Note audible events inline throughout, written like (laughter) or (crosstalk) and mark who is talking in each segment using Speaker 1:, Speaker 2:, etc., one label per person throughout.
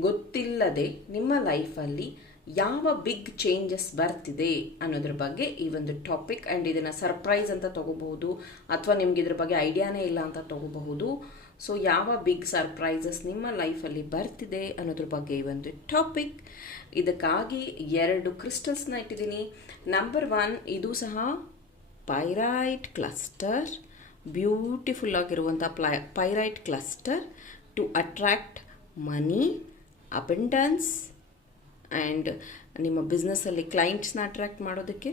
Speaker 1: ಗೊತ್ತಿಲ್ಲದೆ ನಿಮ್ಮ ಲೈಫಲ್ಲಿ ಯಾವ ಬಿಗ್ ಚೇಂಜಸ್ ಬರ್ತಿದೆ ಅನ್ನೋದ್ರ ಬಗ್ಗೆ ಈ ಒಂದು ಟಾಪಿಕ್ ಆ್ಯಂಡ್ ಇದನ್ನು ಸರ್ಪ್ರೈಸ್ ಅಂತ ತಗೋಬಹುದು ಅಥವಾ ನಿಮ್ಗೆ ಇದ್ರ ಬಗ್ಗೆ ಐಡಿಯಾನೇ ಇಲ್ಲ ಅಂತ ತಗೋಬಹುದು. ಸೊ ಯಾವ ಬಿಗ್ ಸರ್ಪ್ರೈಸಸ್ ನಿಮ್ಮ ಲೈಫಲ್ಲಿ ಬರ್ತಿದೆ ಅನ್ನೋದ್ರ ಬಗ್ಗೆ ಈ ಒಂದು ಟಾಪಿಕ್ ಇದಕ್ಕಾಗಿ ಎರಡು ಕ್ರಿಸ್ಟಲ್ಸ್ನ ಇಟ್ಟಿದ್ದೀನಿ. ನಂಬರ್ ಒನ್ ಇದು ಸಹ ಪೈರೈಟ್ ಕ್ಲಸ್ಟರ್ ಬ್ಯೂಟಿಫುಲ್ ಆಗಿರುವಂಥ ply pyrite cluster to attract money abundance and ನಿಮ್ಮ ಬಿಸ್ನೆಸ್ಸಲ್ಲಿ ಕ್ಲೈಂಟ್ಸ್ನ ಅಟ್ರ್ಯಾಕ್ಟ್ ಮಾಡೋದಕ್ಕೆ?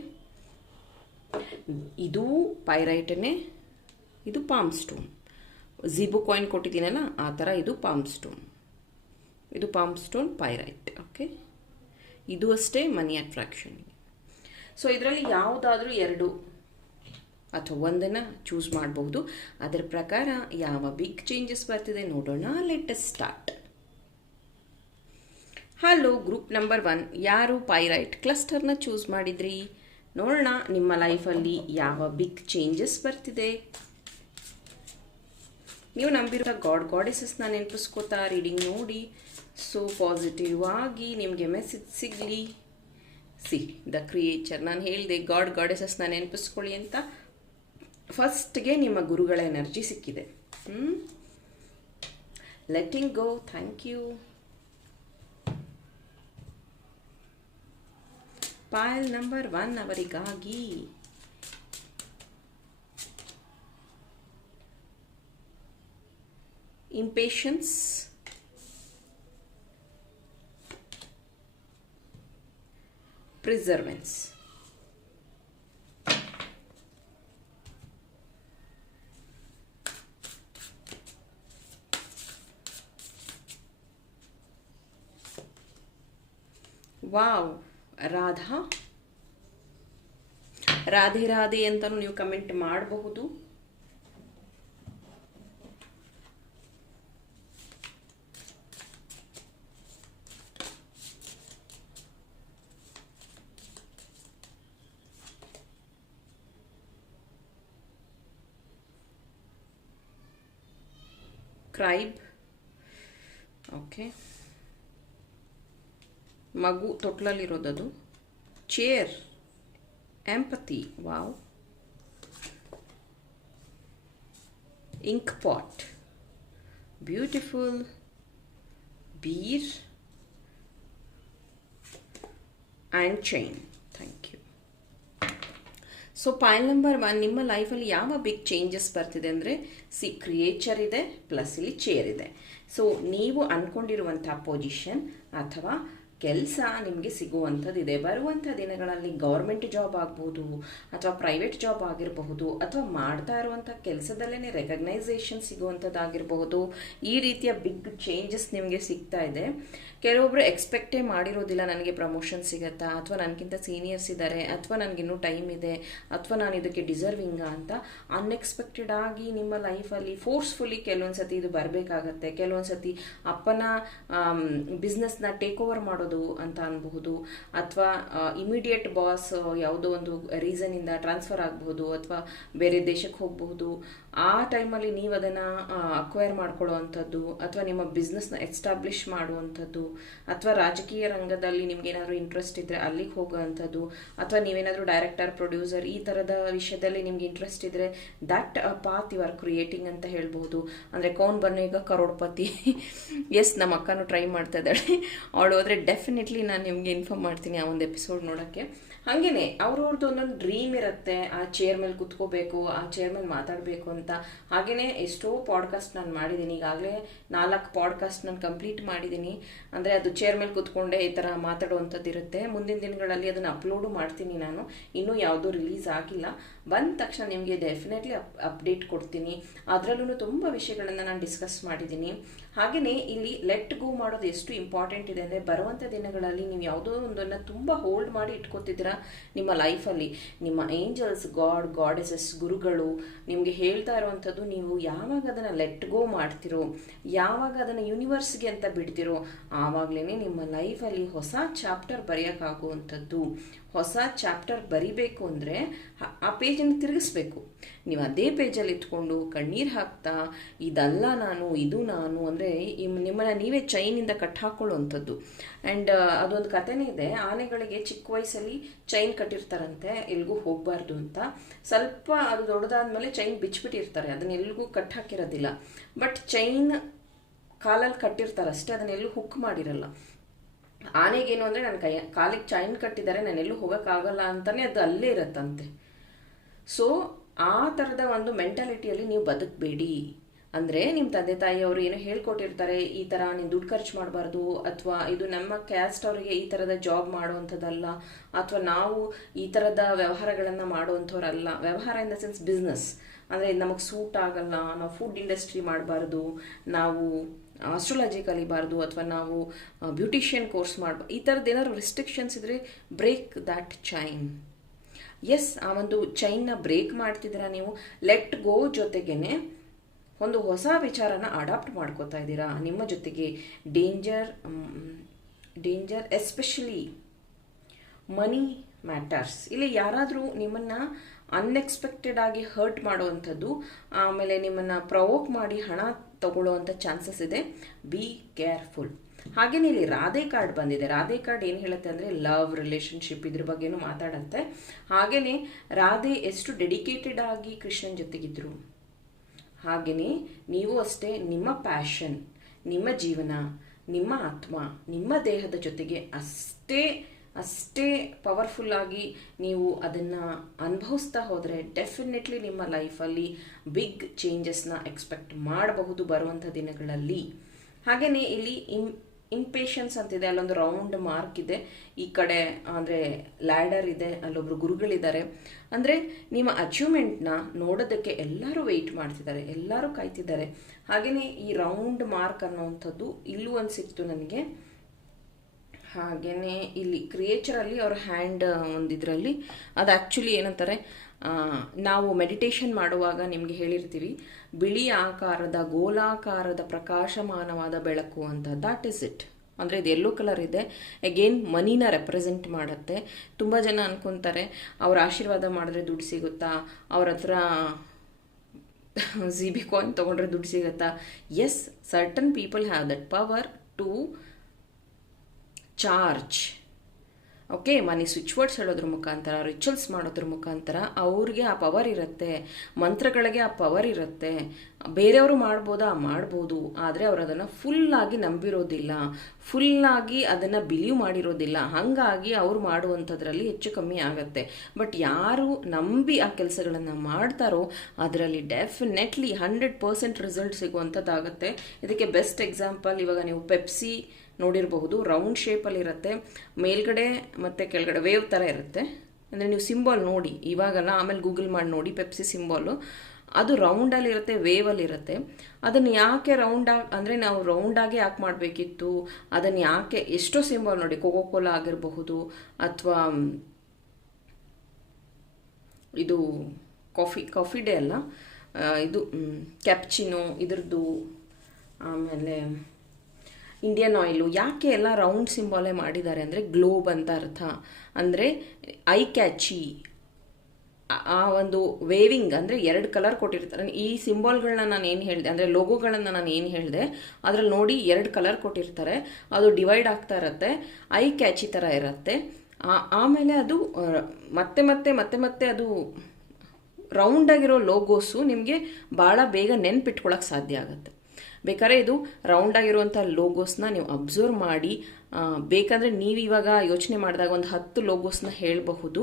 Speaker 1: ಇದು ಪೈರೈಟನೇ ಇದು ಪಾಮ್ ಸ್ಟೋನ್ ಝೀಬು ಕಾಯಿನ್ ಕೊಟ್ಟಿದ್ದೀನಲ್ಲ, ಆ ಥರ ಇದು ಪಾಮ್ ಸ್ಟೋನ್ ಇದು ಪಾಮ್ ಸ್ಟೋನ್ ಪೈರೈಟ್ ಓಕೆ ಇದು ಅಷ್ಟೇ ಮನಿ ಅಟ್ರಾಕ್ಷನ್ ಸೊ ಇದರಲ್ಲಿ ಯಾವುದಾದ್ರೂ ಎರಡು ಅಥವಾ ಒಂದನ್ನು ಚೂಸ್ ಮಾಡಬಹುದು. ಅದರ ಪ್ರಕಾರ ಯಾವ ಬಿಗ್ ಚೇಂಜಸ್ ಬರ್ತಿದೆ ನೋಡೋಣ. Latest start hello group number one ಯಾರು ಪೈರೈಟ್ ಕ್ಲಸ್ಟರ್ನ ಚೂಸ್ ಮಾಡಿದ್ರಿ? ನೋಡೋಣ, ನಿಮ್ಮ ಲೈಫಲ್ಲಿ ಯಾವ ಬಿಗ್ ಚೇಂಜಸ್ ಬರ್ತಿದೆ. ನೀವು ನಂಬಿರುವ ಗಾಡ್ ಗಾಡೆಸಸ್ನ ನೆನಪಿಸ್ಕೋತಾ ರೀಡಿಂಗ್ ನೋಡಿ. ಸೊ ಪಾಸಿಟಿವ್ ಆಗಿ ನಿಮಗೆ ಮೆಸೇಜ್ ಸಿಗಲಿ. ಸಿ ದ ಕ್ರಿಯೇಚರ್ ನಾನು ಹೇಳಿದೆ ಗಾಡ್ ಗಾಡೆಸಸ್ನ ನೆನಪಿಸ್ಕೊಳ್ಳಿ ಅಂತ. ಫಸ್ಟ್ಗೆ ನಿಮ್ಮ ಗುರುಗಳ ಎನರ್ಜಿ ಸಿಕ್ಕಿದೆ. Letting go thank you pile number one ಅವರಿಗಾಗಿ impatience perseverance wow Radha. Radhe Radhe ಅಂತಲೂ ನೀವು ಕಮೆಂಟ್ ಮಾಡಬಹುದು. ಕ್ರೈಬ್ ಓಕೆ ಮಗು ತೊಟ್ಲಲ್ಲಿರೋದದು. Chair empathy wow ink pot beautiful beer and chain thank you so point number one ನಿಮ್ಮ ಲೈಫಲ್ಲಿ ಯಾವ big changes ಬರ್ತಿದೆ ಅಂದರೆ ಸಿ ಕ್ರಿಯೇಚರ್ ಇದೆ ಪ್ಲಸ್ ಇಲ್ಲಿ ಚೇರ್ ಇದೆ. ಸೊ ನೀವು ಅಂದ್ಕೊಂಡಿರುವಂಥ ಪೊಸಿಷನ್ ಅಥವಾ ಕೆಲಸ ನಿಮಗೆ ಸಿಗುವಂಥದ್ದಿದೆ ಬರುವಂಥ ದಿನಗಳಲ್ಲಿ ಗೌರ್ಮೆಂಟ್ ಜಾಬ್ ಆಗ್ಬೋದು, ಅಥವಾ ಪ್ರೈವೇಟ್ ಜಾಬ್ ಆಗಿರಬಹುದು, ಅಥವಾ ಮಾಡ್ತಾ ಇರುವಂಥ ಕೆಲಸದಲ್ಲೇ ರೆಕಗ್ನೈಸೇಷನ್ ಸಿಗುವಂಥದ್ದಾಗಿರಬಹುದು. ಈ ರೀತಿಯ ಬಿಗ್ ಚೇಂಜಸ್ ನಿಮಗೆ ಸಿಗ್ತಾ ಇದೆ. ಕೆಲವೊಬ್ಬರು ಎಕ್ಸ್ಪೆಕ್ಟೇ ಮಾಡಿರೋದಿಲ್ಲ, ನನಗೆ ಪ್ರಮೋಷನ್ ಸಿಗತ್ತಾ? ಅಥವಾ ನನಗಿಂತ ಸೀನಿಯರ್ಸ್ ಇದ್ದಾರೆ ಅಥವಾ ನನಗಿನ್ನೂ ಟೈಮ್ ಇದೆ? ಅಥವಾ, ನಾನು ಇದಕ್ಕೆ ಡಿಸರ್ವಿಂಗ ಅಂತ ಅನ್ಎಕ್ಸ್ಪೆಕ್ಟೆಡ್ ಆಗಿ ನಿಮ್ಮ ಲೈಫಲ್ಲಿ ಫೋರ್ಸ್ಫುಲಿ ಕೆಲವೊಂದು ಸತಿ ಇದು ಬರಬೇಕಾಗತ್ತೆ. ಕೆಲವೊಂದು ಸತಿ ಅಪ್ಪನ ಬಿಸ್ನೆಸ್ನ ಟೇಕ್ ಓವರ್ ಮಾಡೋದು ಅಂತ ಅನ್ಬಹುದು ಅಥವಾ ಇಮಿಡಿಯೇಟ್ ಬಾಸ್ ಯಾವುದೋ ಒಂದು ರೀಸನಿಂದ ಟ್ರಾನ್ಸ್ಫರ್ ಆಗಬಹುದು ಅಥವಾ ಬೇರೆ ದೇಶಕ್ಕೆ ಹೋಗಬಹುದು ಆ ಟೈಮಲ್ಲಿ ನೀವು ಅದನ್ನು ಅಕ್ವೈರ್ ಮಾಡ್ಕೊಳ್ಳೋ ಅಥವಾ ನಿಮ್ಮ ಬಿಸ್ನೆಸ್ನ ಎಸ್ಟಾಬ್ಲಿಷ್ ಮಾಡುವಂಥದ್ದು, ಅಥವಾ ರಾಜಕೀಯ ರಂಗದಲ್ಲಿ ನಿಮ್ಗೆ ಏನಾದರೂ ಇಂಟ್ರೆಸ್ಟ್ ಇದ್ದರೆ ಅಲ್ಲಿಗೆ ಹೋಗೋವಂಥದ್ದು, ಅಥವಾ ನೀವೇನಾದರೂ ಡೈರೆಕ್ಟರ್ ಪ್ರೊಡ್ಯೂಸರ್ ಈ ಥರದ ವಿಷಯದಲ್ಲಿ ನಿಮ್ಗೆ ಇಂಟ್ರೆಸ್ಟ್ ಇದ್ದರೆ that path you are creating ಅಂತ ಹೇಳ್ಬೋದು. ಅಂದರೆ ಕೌನ್ ಬನ್ನೇಗ ಕರೋಡ್ಪತಿ. (laughs) ಎಸ್ ನಮ್ಮ ಅಕ್ಕನೂ ಟ್ರೈ ಮಾಡ್ತಾ ಇದ್ದಾಳೆ. ಅವಳು ಹೋದರೆ ಡೆಫಿನೆಟ್ಲಿ ನಾನು ನಿಮಗೆ ಇನ್ಫಾರ್ಮ್ ಮಾಡ್ತೀನಿ ಆ ಒಂದು ಎಪಿಸೋಡ್ ನೋಡೋಕ್ಕೆ. ಹಾಗೇನೆ ಅವ್ರವ್ರದ್ದು ಒಂದೊಂದು ಡ್ರೀಮ್ ಇರುತ್ತೆ, ಆ ಚೇರ್ ಮೇಲೆ ಕುತ್ಕೋಬೇಕು, ಆ ಚೇರ್ ಮೇಲೆ ಮಾತಾಡಬೇಕು ಅಂತ. ಹಾಗೆಯೇ ಎಷ್ಟೋ ಪಾಡ್ಕಾಸ್ಟ್ ನಾನು ಮಾಡಿದ್ದೀನಿ ಈಗಾಗಲೇ ನಾಲ್ಕು ಪಾಡ್ಕಾಸ್ಟ್ ನಾನು ಕಂಪ್ಲೀಟ್ ಮಾಡಿದ್ದೀನಿ ಅಂದರೆ ಅದು ಚೇರ್ ಮೇಲೆ ಕುತ್ಕೊಂಡೆ ಈ ಥರ ಮಾತಾಡುವಂಥದ್ದು ಇರುತ್ತೆ. ಮುಂದಿನ ದಿನಗಳಲ್ಲಿ ಅದನ್ನು ಅಪ್ಲೋಡು ಮಾಡ್ತೀನಿ ನಾನು. ಇನ್ನೂ ಯಾವುದೂ ರಿಲೀಸ್ ಆಗಿಲ್ಲ. ಬಂದ ತಕ್ಷಣ ನಿಮಗೆ ಡೆಫಿನೆಟ್ಲಿ ಅಪ್ ಅಪ್ಡೇಟ್ ಕೊಡ್ತೀನಿ. ಅದರಲ್ಲೂ ತುಂಬ ವಿಷಯಗಳನ್ನು ನಾನು ಡಿಸ್ಕಸ್ ಮಾಡಿದ್ದೀನಿ ಹಾಗೆಯೇ ಇಲ್ಲಿ ಲೆಟ್ ಗೋ ಮಾಡೋದು ಎಷ್ಟು ಇಂಪಾರ್ಟೆಂಟ್ ಇದೆ ಅಂದರೆ ಬರುವಂಥ ದಿನಗಳಲ್ಲಿ ನೀವು ಯಾವುದೋ ಒಂದನ್ನು ತುಂಬ ಹೋಲ್ಡ್ ಮಾಡಿ ಇಟ್ಕೋತಿದ್ದೀರಾ ನಿಮ್ಮ ಲೈಫಲ್ಲಿ, ನಿಮ್ಮ ಏಂಜಲ್ಸ್ ಗಾಡ್ ಗಾಡೆಸಸ್ ಗುರುಗಳು ನಿಮಗೆ ಹೇಳ್ತಾ ಇರುವಂಥದ್ದು, ನೀವು ಯಾವಾಗ ಅದನ್ನು ಲೆಟ್ ಗೋ ಮಾಡ್ತಿರೋ, ಯಾವಾಗ ಅದನ್ನು ಯೂನಿವರ್ಸ್ಗೆ ಅಂತ ಬಿಡ್ತಿರೋ ಆವಾಗಲೇ ನಿಮ್ಮ ಲೈಫಲ್ಲಿ ಹೊಸ ಚಾಪ್ಟರ್ ಬರೆಯೋಕ್ಕಾಗುವಂಥದ್ದು ಹೊಸ ಚಾಪ್ಟರ್ ಬರಿಬೇಕು ಅಂದರೆ ಆ ಪೇಜನ್ನು ತಿರುಗಿಸ್ಬೇಕು. ನೀವು ಅದೇ ಪೇಜಲ್ಲಿ ಇಟ್ಕೊಂಡು ಕಣ್ಣೀರು ಹಾಕ್ತಾ, ಇದಲ್ಲ ನಾನು, ಇದು ನಾನು ಅಂದರೆ ನಿಮ್ಮನ್ನು ನೀವೇ ಚೈನಿಂದ ಕಟ್ ಹಾಕೊಳ್ಳುವಂಥದ್ದು. ಆ್ಯಂಡ್ ಅದೊಂದು ಕಥೆನೇ ಇದೆ. ಆನೆಗಳಿಗೆ ಚಿಕ್ಕ ವಯಸ್ಸಲ್ಲಿ ಚೈನ್ ಕಟ್ಟಿರ್ತಾರಂತೆ ಎಲ್ಲಿಗೂ ಹೋಗಬಾರ್ದು ಅಂತ. ಸ್ವಲ್ಪ ಅದು ದೊಡ್ಡದಾದ್ಮೇಲೆ ಚೈನ್ ಬಿಚ್ಚಿಬಿಟ್ಟಿರ್ತಾರೆ ಅದನ್ನ ಎಲ್ಲಿಗೂ ಕಟ್ ಹಾಕಿರೋದಿಲ್ಲ. ಬಟ್ ಚೈನ್ ಕಾಲಲ್ಲಿ ಕಟ್ಟಿರ್ತಾರೆ ಅಷ್ಟೇ ಅದನ್ನೆಲ್ಲೂ ಹುಕ್ ಮಾಡಿರಲ್ಲ. ಆನೆಗೇನು ಅಂದರೆ ನನ್ನ ಕೈ, ಕಾಲಿಗೆ ಚೈನ್ ಕಟ್ಟಿದ್ದಾರೆ, ನಾನು ಎಲ್ಲೂ ಹೋಗೋಕ್ಕಾಗಲ್ಲ ಅಂತಲೇ ಅದು ಅಲ್ಲೇ ಇರತ್ತಂತೆ. ಸೊ ಆ ಥರದ ಒಂದು ಮೆಂಟಾಲಿಟಿಯಲ್ಲಿ ನೀವು ಬದುಕಬೇಡಿ. ಅಂದರೆ ನಿಮ್ಮ ತಂದೆ ತಾಯಿ ಅವರು ಏನೋ ಹೇಳ್ಕೊಟ್ಟಿರ್ತಾರೆ, ಈ ಥರ ನೀನು ದುಡ್ಡು ಖರ್ಚು ಮಾಡಬಾರ್ದು, ಅಥವಾ ಇದು ನಮ್ಮ ಕ್ಯಾಸ್ಟ್ ಅವರಿಗೆ ಈ ಥರದ ಜಾಬ್ ಮಾಡುವಂಥದ್ದಲ್ಲ, ಅಥವಾ ನಾವು ಈ ಥರದ ವ್ಯವಹಾರಗಳನ್ನು ಮಾಡುವಂಥವ್ರಲ್ಲ. ವ್ಯವಹಾರ ಇನ್ ದ ಸೆನ್ಸ್ ಬಿಸ್ನೆಸ್ ಅಂದರೆ ನಮಗೆ ಸೂಟ್ ಆಗಲ್ಲ, ನಾವು ಫುಡ್ ಇಂಡಸ್ಟ್ರಿ ಮಾಡಬಾರ್ದು, ನಾವು ಆಸ್ಟ್ರಾಲಜಿ ಕಲಿಬಾರ್ದು ಅಥವಾ ನಾವು ಬ್ಯೂಟಿಷಿಯನ್ ಕೋರ್ಸ್ ಮಾಡಬಾರ್ದು ಈ ಥರದ್ದು ಏನಾದ್ರು ರೆಸ್ಟ್ರಿಕ್ಷನ್ಸ್ ಇದ್ದರೆ ಬ್ರೇಕ್ ದ್ಯಾಟ್ ಚೈನ್ ಎಸ್ ಆ ಒಂದು ಚೈನ್ನ ಬ್ರೇಕ್ ಮಾಡ್ತಿದ್ದೀರಾ ನೀವು. ಲೆಟ್ ಗೋ ಜೊತೆಗೇನೆ ಒಂದು ಹೊಸ ವಿಚಾರನ ಅಡಾಪ್ಟ್ ಮಾಡ್ಕೋತಾ ಇದ್ದೀರಾ. ನಿಮ್ಮ ಜೊತೆಗೆ danger danger especially money matters ಇಲ್ಲಿ ಯಾರಾದರೂ ನಿಮ್ಮನ್ನು ಅನ್ಎಕ್ಸ್ಪೆಕ್ಟೆಡ್ ಆಗಿ ಹರ್ಟ್ ಮಾಡುವಂಥದ್ದು, ಆಮೇಲೆ ನಿಮ್ಮನ್ನು ಪ್ರವೋಕ್ ಮಾಡಿ ಹಣ ತಗೊಳ್ಳುವಂಥ ಚಾನ್ಸಸ್ ಇದೆ. ಬಿ ಕೇರ್ಫುಲ್ ಹಾಗೇನೆ ಇಲ್ಲಿ ರಾಧೆ ಕಾರ್ಡ್ ಬಂದಿದೆ. ರಾಧೆ ಕಾರ್ಡ್ ಏನು ಹೇಳುತ್ತೆ ಅಂದರೆ ಲವ್ ರಿಲೇಷನ್ಶಿಪ್ ಇದ್ರ ಬಗ್ಗೆನೂ ಮಾತಾಡುತ್ತೆ ಹಾಗೇನೆ ರಾಧೆ ಎಷ್ಟು ಡೆಡಿಕೇಟೆಡ್ ಆಗಿ ಕೃಷ್ಣನ್ ಜೊತೆಗಿದ್ರು. ಹಾಗೆಯೇ ನೀವು ಅಷ್ಟೇ ನಿಮ್ಮ ಪ್ಯಾಷನ್ ನಿಮ್ಮ ಜೀವನ, ನಿಮ್ಮ ಆತ್ಮ, ನಿಮ್ಮ ದೇಹದ ಜೊತೆಗೆ ಅಷ್ಟೇ ಅಷ್ಟೇ ಪವರ್ಫುಲ್ ಆಗಿ ನೀವು ಅದನ್ನು ಅನುಭವಿಸ್ತಾ ಹೋದರೆ ಡೆಫಿನೆಟ್ಲಿ ನಿಮ್ಮ ಲೈಫಲ್ಲಿ ಬಿಗ್ ಚೇಂಜಸ್ನ ಎಕ್ಸ್ಪೆಕ್ಟ್ ಮಾಡಬಹುದು ಬರುವಂಥ ದಿನಗಳಲ್ಲಿ. ಹಾಗೆಯೇ ಇಲ್ಲಿ ಇಮ್ ಇಂಪೇಷನ್ಸ್ ಅಂತಿದೆ, ಅಲ್ಲೊಂದು ರೌಂಡ್ ಮಾರ್ಕ್ ಇದೆ. ಈ ಕಡೆ ಅಂದರೆ ಲ್ಯಾಡರ್ ಇದೆ, ಅಲ್ಲೊಬ್ರು ಗುರುಗಳಿದ್ದಾರೆ. ಅಂದರೆ ನಿಮ್ಮ ಅಚೀವ್ಮೆಂಟ್ನ ನೋಡೋದಕ್ಕೆ ಎಲ್ಲರೂ ವೆಯ್ಟ್ ಮಾಡ್ತಿದ್ದಾರೆ, ಎಲ್ಲರೂ ಕಾಯ್ತಿದ್ದಾರೆ. ಹಾಗೆಯೇ ಈ ರೌಂಡ್ ಮಾರ್ಕ್ ಅನ್ನೋವಂಥದ್ದು ಇಲ್ಲೂ ಒಂದು ನನಗೆ. ಹಾಗೆಯೇ ಇಲ್ಲಿ ಕ್ರಿಯೇಚರಲ್ಲಿ ಅವ್ರ ಹ್ಯಾಂಡ್ ಒಂದಿದ್ರಲ್ಲಿ. ಅದು ಆ್ಯಕ್ಚುಲಿ ಏನಂತಾರೆ ನಾವು ಮೆಡಿಟೇಷನ್ ಮಾಡುವಾಗ ನಿಮಗೆ ಹೇಳಿರ್ತೀವಿ, ಬಿಳಿ ಆಕಾರದ, ಗೋಲಾಕಾರದ ಪ್ರಕಾಶಮಾನವಾದ ಬೆಳಕು ಅಂತ. ದಾಟ್ ಇಸ್ ಇಟ್ ಅಂದರೆ ಇದು ಎಲ್ಲೋ ಕಲರ್ ಇದೆ. ಅಗೇನ್ ಮನಿನ ರೆಪ್ರೆಸೆಂಟ್ ಮಾಡುತ್ತೆ. ತುಂಬ ಜನ ಅನ್ಕೊತಾರೆ, ಅವ್ರ ಆಶೀರ್ವಾದ ಮಾಡಿದ್ರೆ ದುಡ್ಡು ಸಿಗುತ್ತಾ? ಅವ್ರ ಹತ್ರ ಜಿ ಬಿ ಕಾಯಿನ್ ತೊಗೊಂಡ್ರೆ ದುಡ್ಡು ಸಿಗುತ್ತಾ? Yes certain people have that power to charge. Okay, money switch words ಹೇಳೋದ್ರ ಮುಖಾಂತರ, ರಿಚುವಲ್ಸ್ ಮಾಡೋದ್ರ ಮುಖಾಂತರ ಅವ್ರಿಗೆ ಆ ಪವರ್ ಇರುತ್ತೆ. ಮಂತ್ರಗಳಿಗೆ ಆ ಪವರ್ ಇರುತ್ತೆ. ಬೇರೆಯವರು ಮಾಡ್ಬೋದಾ? ಮಾಡ್ಬೋದು. ಆದರೆ ಅವರು ಅದನ್ನು ಫುಲ್ಲಾಗಿ ನಂಬಿರೋದಿಲ್ಲ. ಫುಲ್ಲಾಗಿ ಅದನ್ನು ಬಿಲೀವ್ ಮಾಡಿರೋದಿಲ್ಲ. ಹಾಗಾಗಿ ಅವ್ರು ಮಾಡುವಂಥದ್ರಲ್ಲಿ ಹೆಚ್ಚು ಕಮ್ಮಿ ಆಗುತ್ತೆ. ಬಟ್ ಯಾರು ನಂಬಿ ಆ ಕೆಲಸಗಳನ್ನು ಮಾಡ್ತಾರೋ ಅದರಲ್ಲಿ ಡೆಫಿನೆಟ್ಲಿ ಹಂಡ್ರೆಡ್ ಪರ್ಸೆಂಟ್ ರಿಸಲ್ಟ್ ಸಿಗುವಂಥದ್ದಾಗುತ್ತೆ. ಇದಕ್ಕೆ ಬೆಸ್ಟ್ ಎಕ್ಸಾಂಪಲ್ ಇವಾಗ ನೀವು ಪೆಪ್ಸಿ ನೋಡಿರಬಹುದು. ರೌಂಡ್ ಶೇಪಲ್ಲಿ ಇರುತ್ತೆ. ಮೇಲ್ಗಡೆ ಮತ್ತು ಕೆಳಗಡೆ ವೇವ್ ಥರ ಇರುತ್ತೆ. ಅಂದರೆ ನೀವು ಸಿಂಬಾಲ್ ನೋಡಿ, ಇವಾಗಲ್ಲ ಆಮೇಲೆ ಗೂಗಲ್ ಮಾಡಿ ನೋಡಿ, ಪೆಪ್ಸಿ ಸಿಂಬಾಲು. ಅದು ರೌಂಡಲ್ಲಿ ಇರುತ್ತೆ ವೇವಲ್ಲಿ ಇರುತ್ತೆ. ಅದನ್ನು ಯಾಕೆ ರೌಂಡಾಗಿ ಅಂದರೆ ನಾವು ರೌಂಡಾಗಿ ಯಾಕೆ ಮಾಡಬೇಕಿತ್ತು? ಅದನ್ನು ಯಾಕೆ ಎಷ್ಟೋ ಸಿಂಬಾಲ್ ನೋಡಿ ಕೋಕೋ ಕೋಲಾ ಆಗಿರಬಹುದು, ಅಥವಾ ಇದು ಕಾಫಿ ಕಾಫಿ ಡೇ ಅಲ್ಲ. ಇದು ಕ್ಯಾಪ್ಚಿನೋ ಇದ್ರದ್ದು, ಆಮೇಲೆ ಇಂಡಿಯನ್ ಆಯಿಲು ಯಾಕೆ ಎಲ್ಲ ರೌಂಡ್ ಸಿಂಬಾಲೇ ಮಾಡಿದ್ದಾರೆ ಅಂದರೆ ಗ್ಲೋಬ್ ಅಂತ ಅರ್ಥ. ಅಂದರೆ ಐ ಕ್ಯಾಚಿ ಆ ಒಂದು ವೇವಿಂಗ್ ಅಂದರೆ ಎರಡು ಕಲರ್ ಕೊಟ್ಟಿರ್ತಾರೆ. ಈ ಸಿಂಬಾಲ್ಗಳನ್ನ ನಾನು ಏನು ಹೇಳಿದೆ, ಅಂದರೆ ಲೋಗೋಗಳನ್ನು ನಾನು ಏನು ಹೇಳಿದೆ, ಅದರಲ್ಲಿ ನೋಡಿ ಎರಡು ಕಲರ್ ಕೊಟ್ಟಿರ್ತಾರೆ. ಅದು ಡಿವೈಡ್ ಆಗ್ತಾ ಇರುತ್ತೆ ಐ ಕ್ಯಾಚಿ ಥರ ಇರುತ್ತೆ. ಆಮೇಲೆ ಅದು ಮತ್ತೆ ಮತ್ತೆ ಮತ್ತೆ ಮತ್ತೆ ಅದು ರೌಂಡಾಗಿರೋ ಲೋಗೋಸು ನಿಮಗೆ ಭಾಳ ಬೇಗ ನೆನ್ಪಿಟ್ಕೊಳ್ಳೋಕೆ ಸಾಧ್ಯ ಆಗುತ್ತೆ. ಬೇಕಾದ್ರೆ ಇದು ರೌಂಡ್ ಆಗಿರುವಂಥ ಲೋಗೋಸ್ನ ನೀವು ಅಬ್ಸರ್ವ್ ಮಾಡಿ ಬೇಕಂದರೆ ನೀವು ಇವಾಗ ಯೋಚನೆ ಮಾಡಿದಾಗ ಒಂದು ಹತ್ತು ಲೋಗೋಸ್ನ ಹೇಳಬಹುದು.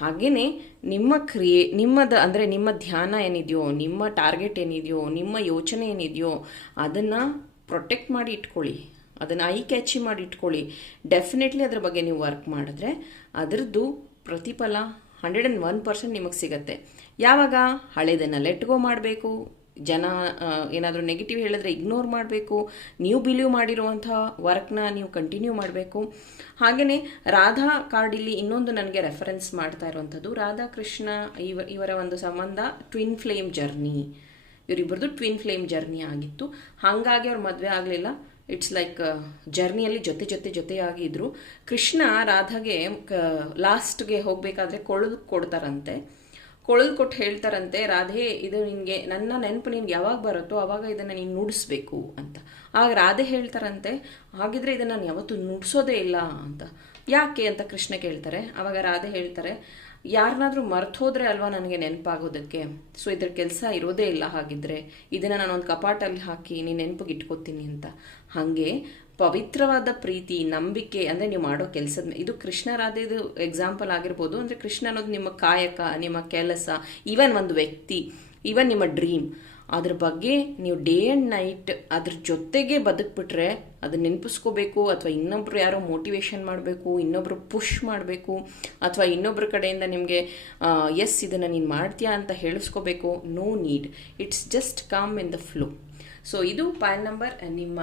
Speaker 1: ಹಾಗೆಯೇ ನಿಮ್ಮ ಕ್ರಿಯೆ, ನಿಮ್ಮದ ಅಂದರೆ ನಿಮ್ಮ ಧ್ಯಾನ ಏನಿದೆಯೋ, ನಿಮ್ಮ ಟಾರ್ಗೆಟ್ ಏನಿದೆಯೋ, ನಿಮ್ಮ ಯೋಚನೆ ಏನಿದೆಯೋ, ಅದನ್ನು ಪ್ರೊಟೆಕ್ಟ್ ಮಾಡಿ ಇಟ್ಕೊಳ್ಳಿ. ಅದನ್ನು ಐ ಕ್ಯಾಚಿ ಮಾಡಿ ಇಟ್ಕೊಳ್ಳಿ. ಡೆಫಿನೆಟ್ಲಿ ಅದ್ರ ಬಗ್ಗೆ ನೀವು ವರ್ಕ್ ಮಾಡಿದ್ರೆ ಅದರದ್ದು ಪ್ರತಿಫಲ ಹಂಡ್ರೆಡ್ ಆ್ಯಂಡ್ ಒನ್ ಪರ್ಸೆಂಟ್ ನಿಮಗೆ ಸಿಗುತ್ತೆ. ಯಾವಾಗ? ಹಳೇದನ್ನು ಲೆಟ್ಗೋ ಮಾಡಬೇಕು. ಜನ ಏನಾದರೂ ನೆಗೆಟಿವ್ ಹೇಳಿದ್ರೆ ಇಗ್ನೋರ್ ಮಾಡಬೇಕು. ನೀವು ಬಿಲೀವ್ ಮಾಡಿರುವಂಥ ವರ್ಕ್ನ ನೀವು ಕಂಟಿನ್ಯೂ ಮಾಡಬೇಕು. ಹಾಗೆಯೇ ರಾಧಾ ಕಾರ್ಡ್ ಇಲ್ಲಿ ಇನ್ನೊಂದು ನನಗೆ ರೆಫರೆನ್ಸ್ ಮಾಡ್ತಾ ಇರುವಂಥದ್ದು. ರಾಧಾಕೃಷ್ಣ ಇವ, ಇವರ ಒಂದು ಸಂಬಂಧ ಟ್ವಿನ್ ಫ್ಲೇಮ್ ಜರ್ನಿ ಇವರಿಬ್ಬರದು ಟ್ವಿನ್ ಫ್ಲೇಮ್ ಜರ್ನಿ ಆಗಿತ್ತು. ಹಾಗಾಗಿ ಅವ್ರ ಮದುವೆ ಆಗಲಿಲ್ಲ. ಇಟ್ಸ್ ಲೈಕ್ ಜರ್ನಿಯಲ್ಲಿ ಜೊತೆ ಜೊತೆ, ಜೊತೆಯಾಗಿ ಇದ್ರು. ಕೃಷ್ಣ ರಾಧಾಗೆ ಲಾಸ್ಟ್ಗೆ ಹೋಗಬೇಕಾದ್ರೆ ಕೊಳೆದು ಕೊಡ್ತಾರಂತೆ. ಕೊಳಲು ಕೊಟ್ಟು ಹೇಳ್ತಾರಂತೆ, ರಾಧೆ, ಇದು ನಿನಗೆ, ನನ್ನ ನೆನಪು ನಿನ್ಗೆ ಯಾವಾಗ ಬರುತ್ತೋ ಅವಾಗ ಇದನ್ನು ನೀನು ನುಡಿಸ್ಬೇಕು ಅಂತ. ಆಗ ರಾಧೆ ಹೇಳ್ತಾರಂತೆ, ಹಾಗಿದ್ರೆ ಇದನ್ನು ನಾನು ಯಾವತ್ತೂ ನುಡಿಸೋದೇ ಇಲ್ಲ ಅಂತ. ಯಾಕೆ ಅಂತ ಕೃಷ್ಣ ಕೇಳ್ತಾರೆ. ಆವಾಗ ರಾಧೆ ಹೇಳ್ತಾರೆ ಯಾರನ್ನಾದ್ರೂ ಮರ್ತು ಹೋದ್ರೆ ಅಲ್ವಾ ನನಗೆ ನೆನಪಾಗೋದಕ್ಕೆ? ಸೊ, ಇದ್ರ ಕೆಲಸ ಇರೋದೇ ಇಲ್ಲ ಹಾಗಿದ್ರೆ. ಇದನ್ನು ನಾನು ಒಂದು ಕಪಾಟಲ್ಲಿ ಹಾಕಿ ನೀನು ನೆನಪಿಗೆ ಇಟ್ಕೋತೀನಿ ಅಂತ. ಹಾಗೆ ಪವಿತ್ರವಾದ ಪ್ರೀತಿ, ನಂಬಿಕೆ ಅಂದರೆ ನೀವು ಮಾಡೋ ಕೆಲಸದ ಇದು ಕೃಷ್ಣ ರಾಧೆದು ಎಕ್ಸಾಂಪಲ್ ಆಗಿರ್ಬೋದು. ಅಂದರೆ ಕೃಷ್ಣ ಅನ್ನೋದು ನಿಮ್ಮ ಕಾಯಕ, ನಿಮ್ಮ ಕೆಲಸ ಈವನ್ ಒಂದು ವ್ಯಕ್ತಿ ಈವನ್ ನಿಮ್ಮ ಡ್ರೀಮ್ ಅದ್ರ ಬಗ್ಗೆ ನೀವು ಡೇ ಆ್ಯಂಡ್ ನೈಟ್ ಅದ್ರ ಜೊತೆಗೆ ಬದುಕ್ಬಿಟ್ರೆ ಅದನ್ನ ನೆನಪಿಸ್ಕೋಬೇಕು, ಅಥವಾ ಇನ್ನೊಬ್ರು ಯಾರೋ ಮೋಟಿವೇಶನ್ ಮಾಡಬೇಕು, ಇನ್ನೊಬ್ರು ಪುಷ್ ಮಾಡಬೇಕು, ಅಥವಾ ಇನ್ನೊಬ್ರ ಕಡೆಯಿಂದ ನಿಮಗೆ ಎಸ್ ಇದನ್ನು ನೀನು ಮಾಡ್ತೀಯಾ ಅಂತ ಹೇಳಿಸ್ಕೋಬೇಕು. No need it's just come in the flow so ಇದು ಪ್ಯಾನ್ ನಂಬರ್ ನಿಮ್ಮ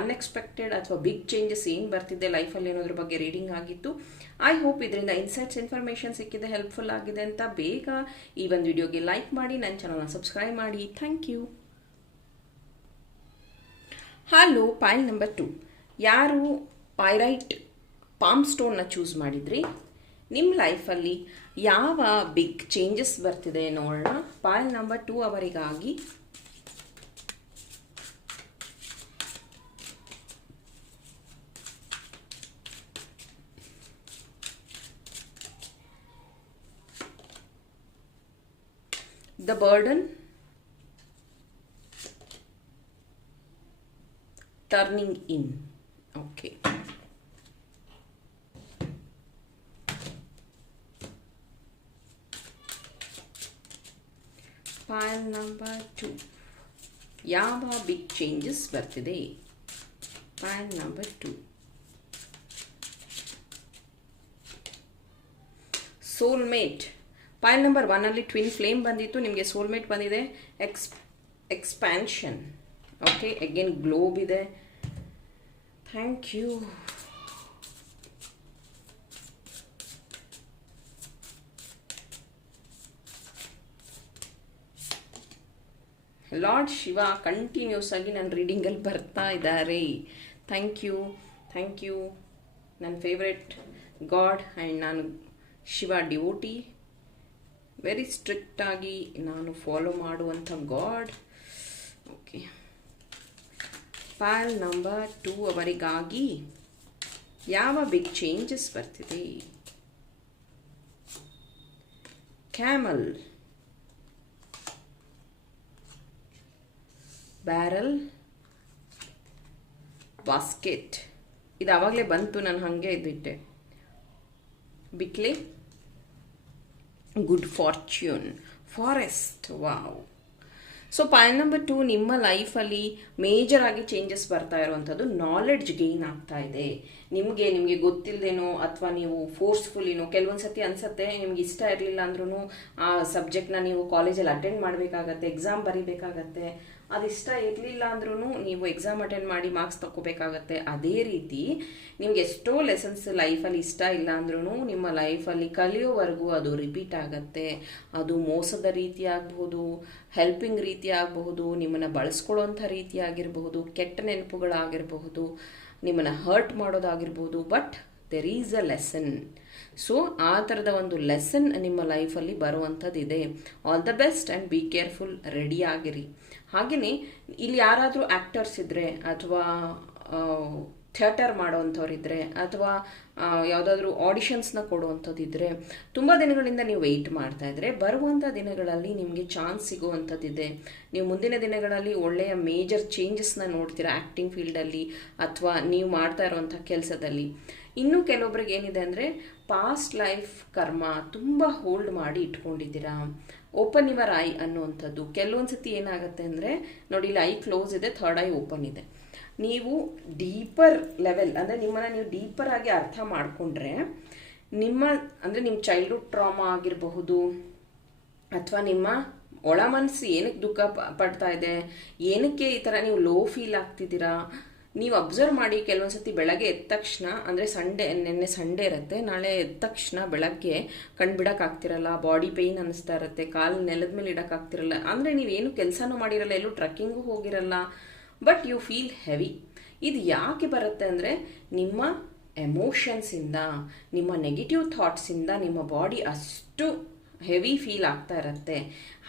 Speaker 1: ಅನ್ಎಕ್ಸ್ಪೆಕ್ಟೆಡ್ ಅಥವಾ ಬಿಗ್ ಚೇಂಜಸ್ ಏನು ಬರ್ತಿದೆ ಲೈಫಲ್ಲಿ ಅನ್ನೋದ್ರ ಬಗ್ಗೆ ರೀಡಿಂಗ್ ಆಗಿತ್ತು. ಐ ಹೋಪ್ ಇದರಿಂದ ಇನ್ಸೈಟ್ಸ್ ಇನ್ಫಾರ್ಮೇಷನ್ ಸಿಕ್ಕಿದೆ ಹೆಲ್ಪ್ಫುಲ್ ಆಗಿದೆ ಅಂತ ಬೇಗ ಈ ಒಂದು ವಿಡಿಯೋಗೆ ಲೈಕ್ ಮಾಡಿ ನನ್ನ ಚಾನಲ್ನ ಸಬ್ಸ್ಕ್ರೈಬ್ ಮಾಡಿ. Thank you hello pile number two ಯಾರು ಪೈರೈಟ್ ಪಾಮ್ ಸ್ಟೋನ್ನ ಚೂಸ್ ಮಾಡಿದ್ರಿ? ನಿಮ್ಮ ಲೈಫಲ್ಲಿ ಯಾವ ಬಿಗ್ ಚೇಂಜಸ್ ಬರ್ತಿದೆ ನೋಡೋಣ. ಪಾಯಿಲ್ ನಂಬರ್ ಟೂ ಅವರಿಗಾಗಿ. the burden turning in okay pile number 2 ಯಾವ ಬಿಗ್ ಚೇಂಜಸ್ ಬರ್ತಿದೆ ಪೈಲ್ number two soulmate Pile number ಒನ್ನಲ್ಲಿ ಟ್ವಿನ್ ಫ್ಲೇಮ್ ಬಂದಿತ್ತು, ನಿಮಗೆ ಸೋಲ್ಮೇಟ್ ಬಂದಿದೆ. Ex expansion okay again globe ಇದೆ. Thank you lord Shiva continues ಆಗಿ ನನ್ನ ರೀಡಿಂಗಲ್ಲಿ ಬರ್ತಾ ಇದ್ದಾರೆ. ಥ್ಯಾಂಕ್ ಯು ಥ್ಯಾಂಕ್ ಯು ನನ್ನ ಫೇವ್ರೆಟ್ ಗಾಡ್ ಆ್ಯಂಡ್ ನಾನು ಶಿವ ಡಿವೋಟಿ ವೆರಿ ಸ್ಟ್ರಿಕ್ಟ್ ಆಗಿ ನಾನು ಫಾಲೋ ಮಾಡುವಂಥ god okay pile number two ಅವರಿಗಾಗಿ ಯಾವ ಬಿಗ್ ಚೇಂಜಸ್ ಬರ್ತಿದೆ? ಕ್ಯಾಮಲ್ ಬ್ಯಾರಲ್ ಬಾಸ್ಕೆಟ್ ಇದು ಆವಾಗಲೇ ಬಂತು, ನಾನು ಹಾಗೆ ಇದ್ದಿಟ್ಟೆ ಬಿಕ್ಲೆ good fortune forest wow so point number two ನಿಮ್ಮ ಲೈಫಲ್ಲಿ ಮೇಜರ್ ಆಗಿ ಚೇಂಜಸ್ ಬರ್ತಾ ಇರುವಂಥದ್ದು ನಾಲೆಡ್ಜ್ ಗೇನ್ ಆಗ್ತಾ ಇದೆ. ನಿಮಗೆ ನಿಮಗೆ ಗೊತ್ತಿಲ್ಲದೇನೋ ಅಥವಾ ನೀವು ಫೋರ್ಸ್ಫುಲ್ಲಿನೋ ಕೆಲವೊಂದು ಸತಿ ಅನ್ಸತ್ತೆ, ನಿಮ್ಗೆ ಇಷ್ಟ ಇರಲಿಲ್ಲ ಅಂದ್ರೂ ಆ ಸಬ್ಜೆಕ್ಟ್ನ ನೀವು ಕಾಲೇಜಲ್ಲಿ ಅಟೆಂಡ್ ಮಾಡಬೇಕಾಗತ್ತೆ ಎಕ್ಸಾಮ್ ಬರೀಬೇಕಾಗತ್ತೆ ಅದಿಷ್ಟ ಇರಲಿಲ್ಲ ಅಂದ್ರೂ ನೀವು ಎಕ್ಸಾಮ್ ಅಟೆಂಡ್ ಮಾಡಿ ಮಾರ್ಕ್ಸ್ ತಗೋಬೇಕಾಗತ್ತೆ ಅದೇ ರೀತಿ ನಿಮ್ಗೆ ಎಷ್ಟೋ ಲೆಸನ್ಸ್ ಲೈಫಲ್ಲಿ ಇಷ್ಟ ಇಲ್ಲ ಅಂದ್ರೂ ನಿಮ್ಮ ಲೈಫಲ್ಲಿ ಕಲಿಯೋವರೆಗೂ ಅದು ರಿಪೀಟ್ ಆಗುತ್ತೆ. ಅದು ಮೋಸದ ರೀತಿ ಆಗಬಹುದು ಹೆಲ್ಪಿಂಗ್ ರೀತಿ ಆಗಬಹುದು ನಿಮ್ಮನ್ನು ಬಳಸ್ಕೊಳ್ಳೋಂಥ ರೀತಿ ಆಗಿರಬಹುದು, ಕೆಟ್ಟ ನೆನಪುಗಳಾಗಿರಬಹುದು, ನಿಮ್ಮನ್ನು ಹರ್ಟ್ ಮಾಡೋದಾಗಿರ್ಬೋದು but there is a lesson so ಆ ಥರದ ಒಂದು ಲೆಸನ್ ನಿಮ್ಮ ಲೈಫಲ್ಲಿ ಬರುವಂಥದ್ದು ಇದೆ all the best and be careful ready ಆಗಿರಿ. ಹಾಗೆಯೇ ಇಲ್ಲಿ ಯಾರಾದರೂ ಆ್ಯಕ್ಟರ್ಸ್ ಇದ್ದರೆ ಅಥವಾ ಥಿಯೇಟರ್ ಮಾಡೋವಂಥವ್ರಿದ್ರೆ, ಅಥವಾ ಯಾವುದಾದ್ರೂ ಆಡಿಷನ್ಸ್ನ ಕೊಡುವಂಥದ್ದಿದ್ರೆ ತುಂಬ ದಿನಗಳಿಂದ ನೀವು ವೆಯ್ಟ್ ಮಾಡ್ತಾ ಇದ್ರೆ ಬರುವಂಥ ದಿನಗಳಲ್ಲಿ ನಿಮಗೆ ಚಾನ್ಸ್ ಸಿಗುವಂಥದ್ದಿದೆ ನೀವು ಮುಂದಿನ ದಿನಗಳಲ್ಲಿ ಒಳ್ಳೆಯ ಮೇಜರ್ ಚೇಂಜಸ್ನ ನೋಡ್ತೀರಾ ಆ್ಯಕ್ಟಿಂಗ್ ಫೀಲ್ಡಲ್ಲಿ ಅಥವಾ ನೀವು ಮಾಡ್ತಾ ಇರುವಂಥ ಕೆಲಸದಲ್ಲಿ. ಇನ್ನು ಕೆಲವೊಬ್ರಿಗೆ ಏನಿದೆ ಅಂದರೆ ಪಾಸ್ಟ್ ಲೈಫ್ ಕರ್ಮ ತುಂಬ ಹೋಲ್ಡ್ ಮಾಡಿ ಇಟ್ಕೊಂಡಿದ್ದೀರಾ. ಓಪನ್ ಯುವರ್ ಐ ಅನ್ನುವಂಥದ್ದು. ಕೆಲವೊಂದು ಸತಿ ಏನಾಗುತ್ತೆ ಅಂದರೆ ನೋಡಿ ಇಲ್ಲಿ ಐ ಕ್ಲೋಸ್ ಇದೆ ಥರ್ಡ್ ಐ ಓಪನ್ ಇದೆ. ನೀವು ಡೀಪರ್ ಲೆವೆಲ್ ಅಂದರೆ ನಿಮ್ಮನ್ನು ನೀವು ಡೀಪರ್ ಆಗಿ ಅರ್ಥ ಮಾಡಿಕೊಂಡ್ರೆ ನಿಮ್ಮ, ಅಂದರೆ ನಿಮ್ಮ ಚೈಲ್ಡ್ಹುಡ್ ಟ್ರಾಮಾ ಆಗಿರಬಹುದು, ಅಥವಾ ನಿಮ್ಮ ಒಳ ಮನಸ್ಸು ಏನಕ್ಕೆ ದುಃಖ ಪಡ್ತಾ ಇದೆ, ಏನಕ್ಕೆ ಈ ಥರ ನೀವು ಲೋ ಫೀಲ್ ಆಗ್ತಿದ್ದೀರಾ, ನೀವು ಅಬ್ಸರ್ವ್ ಮಾಡಿ ಕೆಲವೊಂದು ಕೆಲವೊಂದ್ಸತಿ ಬೆಳಗ್ಗೆ ಎದ್ದ ತಕ್ಷಣ, ಅಂದರೆ ಸಂಡೇ, ನಿನ್ನೆ ಸಂಡೇ ಇರುತ್ತೆ, ನಾಳೆ ಎದ್ದ ತಕ್ಷಣ ಬೆಳಗ್ಗೆ ಕಣ್ಣು ಆಗ್ತಿರಲ್ಲ ಬಾಡಿ ಪೇಯ್ನ್ ಅನ್ನಿಸ್ತಾ ಇರುತ್ತೆ, ಕಾಲು ನೆಲದ ಮೇಲೆ ಇಡೋಕ್ಕಾಗ್ತಿರಲ್ಲ ಅಂದರೆ ನೀವೇನು ಕೆಲಸನೂ ಮಾಡಿರಲ್ಲ, ಎಲ್ಲೂ ಟ್ರಕ್ಕಿಂಗು ಹೋಗಿರಲ್ಲ ಬಟ್ ಯು ಫೀಲ್ ಹೆವಿ ಇದು ಯಾಕೆ ಬರುತ್ತೆ ಅಂದರೆ ನಿಮ್ಮ ಎಮೋಷನ್ಸಿಂದ ನಿಮ್ಮ ನೆಗೆಟಿವ್ ಥಾಟ್ಸಿಂದ ನಿಮ್ಮ ಬಾಡಿ ಅಷ್ಟು ಹೆವಿ ಫೀಲ್ ಆಗ್ತಾ ಇರತ್ತೆ.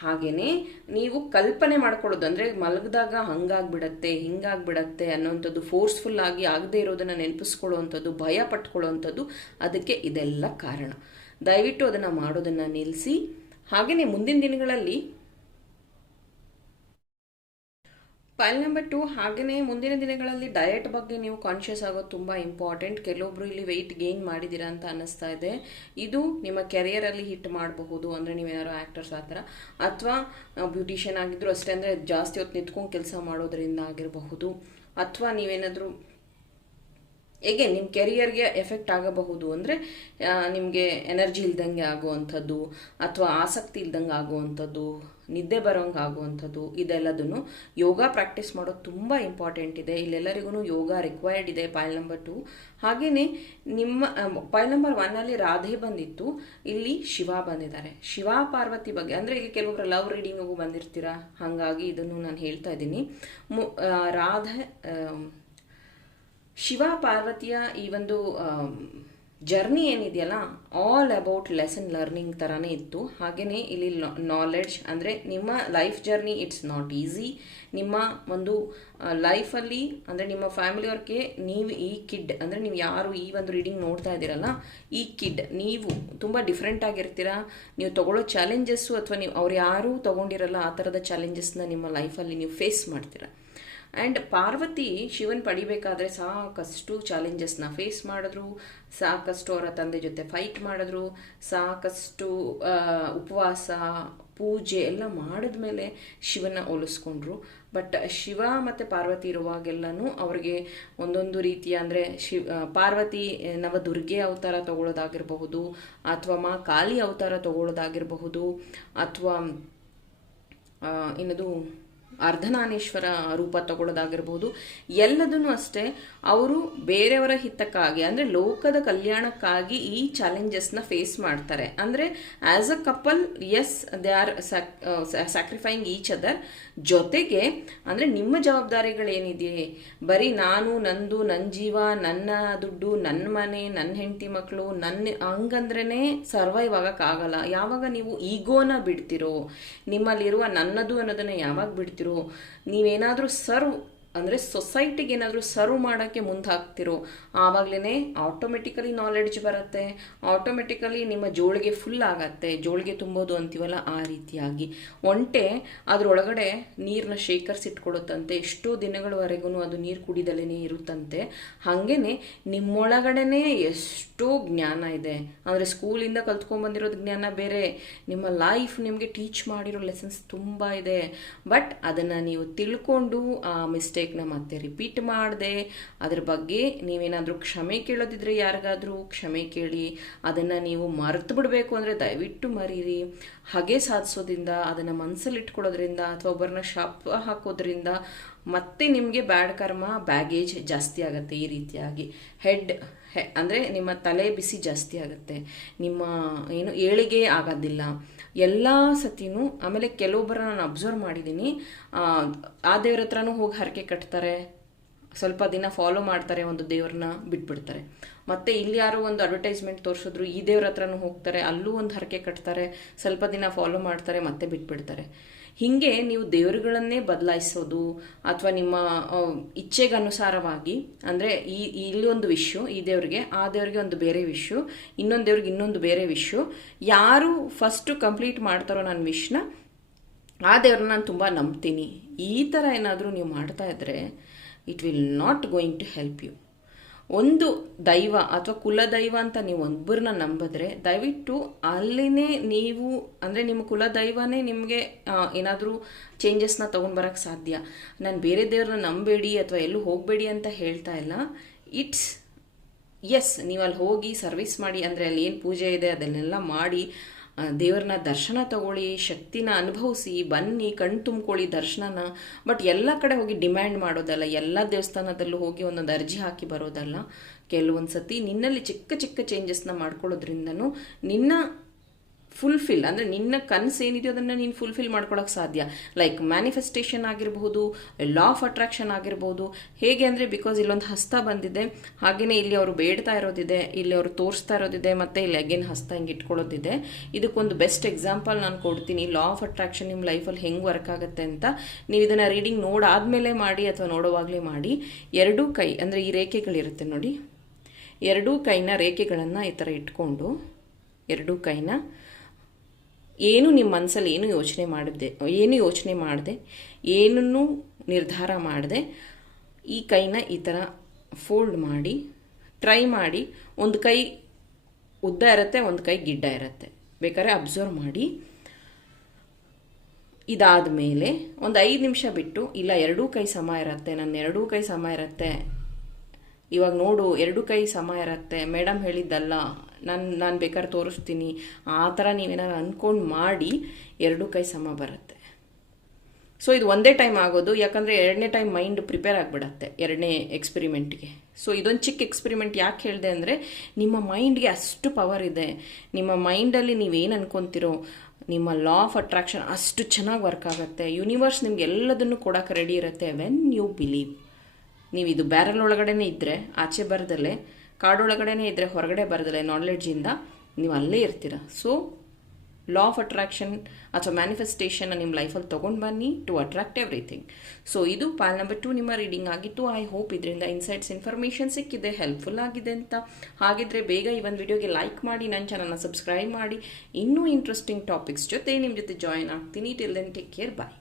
Speaker 1: ಹಾಗೆಯೇ ನೀವು ಕಲ್ಪನೆ ಮಾಡ್ಕೊಳ್ಳೋದು ಅಂದರೆ ಮಲಗಿದಾಗ ಹಂಗಾಗ್ಬಿಡತ್ತೆ, ಹಿಂಗಾಗ್ಬಿಡತ್ತೆ ಅನ್ನೋವಂಥದ್ದು ಫೋರ್ಸ್ಫುಲ್ ಆಗಿ ಆಗದೇ ಇರೋದನ್ನು ನೆನಪಿಸ್ಕೊಳ್ಳೋವಂಥದ್ದು ಭಯ ಪಟ್ಕೊಳ್ಳೋವಂಥದ್ದು ಅದಕ್ಕೆ ಇದೆಲ್ಲ ಕಾರಣ. ದಯವಿಟ್ಟು ಅದನ್ನು ಮಾಡೋದನ್ನು ನಿಲ್ಲಿಸಿ ಹಾಗೆಯೇ ಮುಂದಿನ ದಿನಗಳಲ್ಲಿ ಫೈಲ್ ನಂಬರ್ ಟು ಹಾಗೆಯೇ ಮುಂದಿನ ದಿನಗಳಲ್ಲಿ ಡಯಟ್ ಬಗ್ಗೆ ನೀವು ಕಾನ್ಷಿಯಸ್ ಆಗೋದು ತುಂಬ ಇಂಪಾರ್ಟೆಂಟ್ ಕೆಲವೊಬ್ರು ಇಲ್ಲಿ ವೆಯ್ಟ್ ಗೇನ್ ಮಾಡಿದ್ದೀರಾ ಅಂತ ಅನ್ನಿಸ್ತಾ ಇದೆ. ಇದು ನಿಮ್ಮ ಕೆರಿಯರಲ್ಲಿ ಹಿಟ್ ಮಾಡಬಹುದು. ಅಂದರೆ ನೀವೇನಾದ್ರು ಆ್ಯಕ್ಟರ್ಸ್ ಆ ಥರ. ಅಥವಾ ಬ್ಯೂಟಿಷಿಯನ್ ಆಗಿದ್ದರೂ ಅಷ್ಟೇ, ಅಂದರೆ ಜಾಸ್ತಿ ಹೊತ್ತು ನಿಂತ್ಕೊಂಡು ಕೆಲಸ ಮಾಡೋದ್ರಿಂದ ಆಗಿರಬಹುದು. ಅಥವಾ ನೀವೇನಾದರೂ ಹೇಗೆ ನಿಮ್ಮ ಕೆರಿಯರ್ಗೆ ಎಫೆಕ್ಟ್ ಆಗಬಹುದು. ಅಂದರೆ ನಿಮಗೆ ಎನರ್ಜಿ ಇಲ್ದಂಗೆ ಆಗುವಂಥದ್ದು, ಅಥವಾ ಆಸಕ್ತಿ ಇಲ್ದಂಗೆ ಆಗುವಂಥದ್ದು ನಿದ್ದೆ ಬರೋಂಗೆ ಆಗುವಂಥದ್ದು ಇದೆಲ್ಲದನ್ನು ಯೋಗ ಪ್ರಾಕ್ಟೀಸ್ ಮಾಡೋದು ತುಂಬ ಇಂಪಾರ್ಟೆಂಟ್ ಇದೆ. ಇಲ್ಲೆಲ್ಲರಿಗೂ ಯೋಗ ರಿಕ್ವೈರ್ಡ್ ಇದೆ ಪಾಯಲ್ ನಂಬರ್ ಟು ಹಾಗೆಯೇ ನಿಮ್ಮ ಪಾಯಲ್ ನಂಬರ್ ಒನ್ನಲ್ಲಿ ರಾಧೆ ಬಂದಿತ್ತು, ಇಲ್ಲಿ ಶಿವ ಬಂದಿದ್ದಾರೆ. ಶಿವ ಪಾರ್ವತಿ ಬಗ್ಗೆ, ಅಂದರೆ ಇಲ್ಲಿ ಕೆಲವೊಬ್ಬರು ಲವ್ ರೀಡಿಂಗು ಬಂದಿರ್ತೀರಾ? ಹಾಗಾಗಿ ಇದನ್ನು ನಾನು ಹೇಳ್ತಾ ಇದ್ದೀನಿ. ಮು ರಾಧೆ ಶಿವ ಪಾರ್ವತಿಯ ಈ ಒಂದು ಜರ್ನಿ ಏನಿದೆಯಲ್ಲ ಆಲ್ ಅಬೌಟ್ ಲೆಸನ್ ಲರ್ನಿಂಗ್ ಥರನೇ ಇತ್ತು. ಹಾಗೆಯೇ ಇಲ್ಲಿ ನಾಲೆಡ್ಜ್ ಅಂದರೆ ನಿಮ್ಮ life journey it's not easy ನಿಮ್ಮ ಒಂದು ಲೈಫಲ್ಲಿ ಅಂದರೆ ನಿಮ್ಮ ಫ್ಯಾಮಿಲಿಯವ್ರಿಗೆ ನೀವು ಈ ಕಿಡ್ ಅಂದರೆ ನೀವು ಯಾರು ಈ ಒಂದು ರೀಡಿಂಗ್ ನೋಡ್ತಾ ಇದ್ದೀರಲ್ಲ, ಈ ಕಿಡ್ ನೀವು ತುಂಬ ಡಿಫ್ರೆಂಟ್ ಆಗಿರ್ತೀರಾ? ನೀವು ತಗೊಳ್ಳೋ ಚಾಲೆಂಜಸ್ಸು ಅಥವಾ ನೀವು ಅವ್ರು ಯಾರೂ ತೊಗೊಂಡಿರಲ್ಲ ಆ ಥರದ ಚಾಲೆಂಜಸ್ನ ನಿಮ್ಮ ಲೈಫಲ್ಲಿ ನೀವು ಫೇಸ್ ಮಾಡ್ತೀರಾ. ಆ್ಯಂಡ್ ಪಾರ್ವತಿ ಶಿವನ್ ಪಡಿಬೇಕಾದ್ರೆ ಸಾಕಷ್ಟು ಚಾಲೆಂಜಸ್ನ ಫೇಸ್ ಮಾಡಿದ್ರು. ಸಾಕಷ್ಟು ಅವರ ತಂದೆ ಜೊತೆ ಫೈಟ್ ಮಾಡಿದ್ರು. ಸಾಕಷ್ಟು ಉಪವಾಸ, ಪೂಜೆ ಎಲ್ಲ ಮಾಡಿದ ಮೇಲೆ ಶಿವನ ಹೋಲಿಸ್ಕೊಂಡ್ರು ಬಟ್ ಶಿವ ಮತ್ತು ಪಾರ್ವತಿ ಇರುವಾಗೆಲ್ಲನೂ ಅವ್ರಿಗೆ ಒಂದೊಂದು ರೀತಿಯ ಅಂದರೆ ಶಿವ ಪಾರ್ವತಿ ನವದುರ್ಗೆ ಅವತಾರ ತಗೊಳ್ಳೋದಾಗಿರಬಹುದು ಅಥವಾ ಮಾ ಕಾಳಿ ಅವತಾರ ತಗೊಳ್ಳೋದಾಗಿರಬಹುದು ಅಥವಾ ಏನದು ಅರ್ಧನಾನೇಶ್ವರ ರೂಪ ತಗೊಳ್ಳೋದಾಗಿರ್ಬೋದು, ಎಲ್ಲದನ್ನು ಅಷ್ಟೇ ಅವರು ಬೇರೆಯವರ ಹಿತಕ್ಕಾಗಿ, ಅಂದರೆ ಲೋಕದ ಕಲ್ಯಾಣಕ್ಕಾಗಿ ಈ ಚಾಲೆಂಜಸ್ನ ಫೇಸ್ ಮಾಡ್ತಾರೆ. ಅಂದರೆ as a couple as they are sacrificing each other ಜೊತೆಗೆ, ಅಂದರೆ ನಿಮ್ಮ ಜವಾಬ್ದಾರಿಗಳೇನಿದೆ? ಬರೀ ನಾನು, ನಂದು ನನ್ನ ಜೀವ, ನನ್ನ ದುಡ್ಡು ನನ್ನ ಮನೆ ನನ್ನ ಹೆಂಡತಿ ಮಕ್ಕಳು ನನ್ನ ಹಂಗಂದ್ರೇ ಸರ್ವೈವ್ ಆಗೋಕ್ಕಾಗಲ್ಲ. ಯಾವಾಗ ನೀವು ಈಗೋನ ಬಿಡ್ತಿರೋ, ನಿಮ್ಮಲ್ಲಿರುವ ನನ್ನದು ಅನ್ನೋದನ್ನು ಯಾವಾಗ ಬಿಡ್ತಿರೋ, ನೀವೇನಾದರೂ ಸರ್ವ್ ಅಂದರೆ ಸೊಸೈಟಿಗೆ ಏನಾದರೂ ಸರ್ವ್ ಮಾಡೋಕ್ಕೆ ಮುಂದೆ ಹಾಕ್ತಿರೋ ಆವಾಗಲೇ ಆಟೋಮೆಟಿಕಲಿ ನಾಲೆಡ್ಜ್ ಬರುತ್ತೆ. ಆಟೋಮೆಟಿಕಲಿ ನಿಮ್ಮ ಜೋಳಿಗೆ ಫುಲ್ ಆಗತ್ತೆ. ಜೋಳಿಗೆ ತುಂಬೋದು ಅಂತೀವಲ್ಲ ಆ ರೀತಿಯಾಗಿ. ಒಂಟೆ ಅದರೊಳಗಡೆ ನೀರನ್ನ ಶೇಖರಿಸಿಟ್ಕೊಡುತ್ತಂತೆ ಎಷ್ಟೋ ದಿನಗಳವರೆಗೂ ಅದು ನೀರು ಕುಡಿದಲೇ ಇರುತ್ತಂತೆ. ಹಾಗೇ ನಿಮ್ಮೊಳಗಡೆ ಎಷ್ಟೋ ಜ್ಞಾನ ಇದೆ. ಅಂದರೆ ಸ್ಕೂಲಿಂದ ಕಲ್ತ್ಕೊಂಡ್ಬಂದಿರೋದು ಜ್ಞಾನ ಬೇರೆ. ನಿಮ್ಮ ಲೈಫ್ ನಿಮಗೆ ಟೀಚ್ ಮಾಡಿರೋ ಲೆಸನ್ಸ್ ತುಂಬ ಇದೆ. ಬಟ್ ಅದನ್ನು ನೀವು ತಿಳ್ಕೊಂಡು ಆ ಮಿಸ್ಟೇಕ್ ಮಿಸ್ಟೇಕ್ನ ಮತ್ತೆ ರಿಪೀಟ್ ಮಾಡದೆ. ಅದ್ರ ಬಗ್ಗೆ ನೀವೇನಾದರೂ ಕ್ಷಮೆ ಕೇಳೋದಿದ್ರೆ ಯಾರಿಗಾದರೂ ಕ್ಷಮೆ ಕೇಳಿ, ಅದನ್ನು ನೀವು ಮರೆತು ಬಿಡಬೇಕು ಅಂದರೆ ದಯವಿಟ್ಟು ಮರೀರಿ. ಹಾಗೆ ಸಾಧಿಸೋದ್ರಿಂದ, ಅದನ್ನು ಮನಸ್ಸಲ್ಲಿ ಇಟ್ಕೊಳ್ಳೋದ್ರಿಂದ ಅಥವಾ ಒಬ್ಬರನ್ನ ಶಾಪ ಹಾಕೋದ್ರಿಂದ ಮತ್ತೆ ನಿಮಗೆ ಬ್ಯಾಡ್ ಕರ್ಮ ಬ್ಯಾಗೇಜ್ ಜಾಸ್ತಿ ಆಗುತ್ತೆ ಈ ರೀತಿಯಾಗಿ. ಹೆಡ್ ಹೆ ಅಂದರೆ ನಿಮ್ಮ ತಲೆ ಬಿಸಿ ಜಾಸ್ತಿ ಆಗುತ್ತೆ. ನಿಮ್ಮ ಏನು ಏಳಿಗೆ ಆಗೋದಿಲ್ಲ. ಎಲ್ಲ ಸತಿನೂ ಆಮೇಲೆ ಕೆಲವೊಬ್ಬರ ನಾನು ಅಬ್ಸರ್ವ್ ಮಾಡಿದ್ದೀನಿ ಆ ದೇವ್ರ ಹತ್ರನೂ ಹೋಗಿ ಹರಕೆ ಕಟ್ತಾರೆ. ಸ್ವಲ್ಪ ದಿನ ಫಾಲೋ ಮಾಡ್ತಾರೆ ಒಂದು ದೇವ್ರನ್ನ ಬಿಟ್ಬಿಡ್ತಾರೆ. ಮತ್ತೆ ಇಲ್ಲಿ ಯಾರು ಒಂದು ಅಡ್ವರ್ಟೈಸ್ಮೆಂಟ್ ತೋರಿಸಿದ್ರು, ಈ ದೇವ್ರ ಹತ್ರನೂ ಹೋಗ್ತಾರೆ, ಅಲ್ಲೂ ಒಂದು ಹರಕೆ ಕಟ್ತಾರೆ, ಸ್ವಲ್ಪ ದಿನ ಫಾಲೋ ಮಾಡ್ತಾರೆ, ಮತ್ತೆ ಬಿಟ್ಬಿಡ್ತಾರೆ. ಹೀಗೆ ನೀವು ದೇವರುಗಳನ್ನೇ ಬದಲಾಯಿಸೋದು ಅಥವಾ ನಿಮ್ಮ ಇಚ್ಛೆಗನುಸಾರವಾಗಿ, ಅಂದರೆ ಈ, ಇಲ್ಲಿ ಒಂದು ವಿಶ್ವ ಈ ದೇವರಿಗೆ, ಆ ದೇವರಿಗೆ ಒಂದು ಬೇರೆ ವಿಶ್ಯು ಇನ್ನೊಂದು ದೇವ್ರಿಗೆ ಇನ್ನೊಂದು ಬೇರೆ ವಿಶ್ಯು ಯಾರು ಫಸ್ಟು ಕಂಪ್ಲೀಟ್ ಮಾಡ್ತಾರೋ ನನ್ನ ವಿಶ್ನ, ಆ ದೇವ್ರನ್ನ ನಾನು ತುಂಬ ನಂಬ್ತೀನಿ. ಈ ಥರ ಏನಾದರೂ ನೀವು ಮಾಡ್ತಾ ಇದ್ದರೆ it will not going to help you ಒಂದು ದೈವ ಅಥವಾ ಕುಲದೈವ ಅಂತ ನೀವು ಒಬ್ಬರನ್ನ ನಂಬಿದ್ರೆ, ದಯವಿಟ್ಟು ಅಲ್ಲಿನೇ ನೀವು, ಅಂದರೆ ನಿಮ್ಮ ಕುಲದೈವನೇ ನಿಮಗೆ ಏನಾದರೂ ಚೇಂಜಸ್ನ ತೊಗೊಂಡು ಸಾಧ್ಯ. ನಾನು ಬೇರೆ ದೇವ್ರನ್ನ ನಂಬೇಡಿ ಅಥವಾ ಎಲ್ಲೂ ಹೋಗಬೇಡಿ ಅಂತ ಹೇಳ್ತಾ ಇಲ್ಲ. ಇಟ್ಸ್ ಎಸ್ ನೀವು ಅಲ್ಲಿ ಹೋಗಿ ಸರ್ವಿಸ್ ಮಾಡಿ, ಅಂದರೆ ಅಲ್ಲಿ ಏನು ಪೂಜೆ ಇದೆ ಅದನ್ನೆಲ್ಲ ಮಾಡಿ ದೇವ್ರನ್ನ ದರ್ಶನ ತಗೊಳ್ಳಿ, ಶಕ್ತಿನ ಅನುಭವಿಸಿ, ಬನ್ನಿ, ಕಣ್ ತುಂಬ್ಕೊಳ್ಳಿ ದರ್ಶನನ. ಬಟ್ ಎಲ್ಲ ಕಡೆ ಹೋಗಿ ಡಿಮ್ಯಾಂಡ್ ಮಾಡೋದಲ್ಲ, ಎಲ್ಲ ದೇವಸ್ಥಾನದಲ್ಲೂ ಹೋಗಿ ಒಂದೊಂದು ಅರ್ಜಿ ಹಾಕಿ ಬರೋದಲ್ಲ. ಕೆಲವೊಂದು ಸತಿ ನಿನ್ನಲ್ಲಿ ಚಿಕ್ಕ ಚಿಕ್ಕ ಚೇಂಜಸ್ನ ಮಾಡ್ಕೊಳ್ಳೋದ್ರಿಂದನೂ ನಿನ್ನ ಫುಲ್ಫಿಲ್ ಅಂದರೆ ನಿನ್ನ ಕನಸು ಏನಿದೆಯೋ ಅದನ್ನು ನೀನು ಫುಲ್ಫಿಲ್ ಮಾಡ್ಕೊಳ್ಳೋಕೆ ಸಾಧ್ಯ. ಲೈಕ್ ಮ್ಯಾನಿಫೆಸ್ಟೇಷನ್ ಆಗಿರಬಹುದು ಲಾ ಆಫ್ ಅಟ್ರಾಕ್ಷನ್ ಆಗಿರ್ಬೋದು. ಹೇಗೆ ಅಂದರೆ ಬಿಕಾಸ್ ಇಲ್ಲೊಂದು ಹಸ್ತ ಬಂದಿದೆ. ಹಾಗೆಯೇ ಇಲ್ಲಿ ಅವರು ಬೇಡ್ತಾ ಇರೋದಿದೆ, ಇಲ್ಲಿ ಅವರು ತೋರಿಸ್ತಾ ಇರೋದಿದೆ, ಮತ್ತು ಇಲ್ಲಿ ಅಗೇನ್ ಹಸ್ತ ಹಿಂಗೆ ಇಟ್ಕೊಳ್ಳೋದಿದೆ. ಇದಕ್ಕೊಂದು ಬೆಸ್ಟ್ ಎಕ್ಸಾಂಪಲ್ ನಾನು ಕೊಡ್ತೀನಿ. ಲಾ ಆಫ್ ಅಟ್ರಾಕ್ಷನ್ ನಿಮ್ಮ ಲೈಫಲ್ಲಿ ಹೆಂಗೆ ವರ್ಕ್ ಆಗುತ್ತೆ ಅಂತ. ನೀವು ಇದನ್ನು ರೀಡಿಂಗ್ ನೋಡಾದ್ಮೇಲೆ ಮಾಡಿ ಅಥವಾ ನೋಡೋವಾಗಲೇ ಮಾಡಿ. ಎರಡೂ ಕೈ, ಅಂದರೆ ಈ ರೇಖೆಗಳಿರುತ್ತೆ ನೋಡಿ. ಎರಡೂ ಕೈನ ರೇಖೆಗಳನ್ನು ಈ ಥರ ಇಟ್ಕೊಂಡು, ಎರಡೂ ಕೈನ ಏನು ನಿಮ್ಮ ಮನಸ್ಸಲ್ಲಿ ಏನು ಯೋಚನೆ ಮಾಡಿದೆ ಏನು ಯೋಚನೆ ಮಾಡಿದೆ, ಏನನ್ನು ನಿರ್ಧಾರ ಮಾಡಿದೆ, ಈ ಕೈನ ಈ ಥರ ಫೋಲ್ಡ್ ಮಾಡಿ ಟ್ರೈ ಮಾಡಿ, ಒಂದು ಕೈ ಉದ್ದ ಇರುತ್ತೆ, ಒಂದು ಕೈ ಗಿಡ್ಡ ಇರುತ್ತೆ. ಬೇಕಾದ್ರೆ ಅಬ್ಸರ್ವ್ ಮಾಡಿ ಇದಾದ ಮೇಲೆ ಒಂದು ಐದು ನಿಮಿಷ ಬಿಟ್ಟು, ಇಲ್ಲ ಎರಡೂ ಕೈ ಸಮ ಇರುತ್ತೆ ನನ್ನ ಎರಡೂ ಕೈ ಸಮ ಇರುತ್ತೆ, ಇವಾಗ ನೋಡು, ಎರಡು ಕೈ ಸಮ ಇರುತ್ತೆ ಮೇಡಮ್ ಹೇಳಿದ್ದಲ್ಲ ನಾನು ನಾನು ಬೇಕಾದ್ರೆ ತೋರಿಸ್ತೀನಿ. ಆ ಥರ ನೀವೇನಾರು ಅಂದ್ಕೊಂಡು ಮಾಡಿ ಎರಡು ಕೈ ಸಮ ಬರುತ್ತೆ. ಸೊ ಇದು ಒಂದೇ ಟೈಮ್ ಆಗೋದು, ಯಾಕಂದರೆ ಎರಡನೇ ಟೈಮ್ ಮೈಂಡ್ ಪ್ರಿಪೇರ್ ಆಗಿಬಿಡತ್ತೆ ಎರಡನೇ ಎಕ್ಸ್ಪಿರಿಮೆಂಟ್ಗೆ ಸೊ ಇದೊಂದು ಚಿಕ್ಕ ಎಕ್ಸ್ಪೆರಿಮೆಂಟ್ ಯಾಕೆ ಹೇಳಿದೆ ಅಂದರೆ, ನಿಮ್ಮ ಮೈಂಡ್ಗೆ ಅಷ್ಟು ಪವರ್ ಇದೆ. ನಿಮ್ಮ ಮೈಂಡಲ್ಲಿ ನೀವೇನು ಅನ್ಕೊತಿರೋ, ನಿಮ್ಮ ಲಾ ಆಫ್ ಅಟ್ರಾಕ್ಷನ್ ಅಷ್ಟು ಚೆನ್ನಾಗಿ ವರ್ಕ್ ಆಗುತ್ತೆ. ಯೂನಿವರ್ಸ್ ನಿಮ್ಗೆ ಎಲ್ಲದನ್ನು ಕೊಡೋಕೆ ರೆಡಿ ಇರುತ್ತೆ ವೆನ್ ಯು ಬಿಲೀವ್ ನೀವು ಇದು ಬ್ಯಾರಲ್ ಒಳಗಡೆನೇ ಇದ್ದರೆ ಆಚೆ ಬರದಲ್ಲೇ ಕಾಡೊಳಗಡೆನೇ ಇದ್ದರೆ ಹೊರಗಡೆ ಬರೋದಿಲ್ಲ ನಾಲೆಡ್ಜಿಂದ ನೀವು ಅಲ್ಲೇ ಇರ್ತೀರ. ಸೊ ಲಾ ಆಫ್ ಅಟ್ರಾಕ್ಷನ್ ಅಥವಾ ಮ್ಯಾನಿಫೆಸ್ಟೇಷನ್ ನಿಮ್ಮ ಲೈಫಲ್ಲಿ ತೊಗೊಂಡು ಬನ್ನಿ ಟು ಅಟ್ರಾಕ್ಟ್ ಎವ್ರಿಥಿಂಗ್ ಸೊ ಇದು ಪಾಲ್ ನಂಬರ್ ಟು ನಿಮ್ಮ ರೀಡಿಂಗ್ ಆಗಿತ್ತು. ಐ ಹೋಪ್ ಇದರಿಂದ ಇನ್ಸೈಟ್ಸ್ ಇನ್ಫಾರ್ಮೇಷನ್ ಸಿಕ್ಕಿದೆ ಹೆಲ್ಪ್ಫುಲ್ ಆಗಿದೆ ಅಂತ. ಹಾಗಿದ್ರೆ ಬೇಗ ಈ ಒಂದು ವಿಡಿಯೋಗೆ ಲೈಕ್ ಮಾಡಿ ನನ್ನ ಚಾನಲ್ನ ಸಬ್ಸ್ಕ್ರೈಬ್ ಮಾಡಿ. ಇನ್ನೂ ಇಂಟ್ರೆಸ್ಟಿಂಗ್ ಟಾಪಿಕ್ಸ್ ಜೊತೆ ನಿಮ್ಮ ಜೊತೆ ಜಾಯಿನ್ ಆಗ್ತೀನಿ. Till then take care bye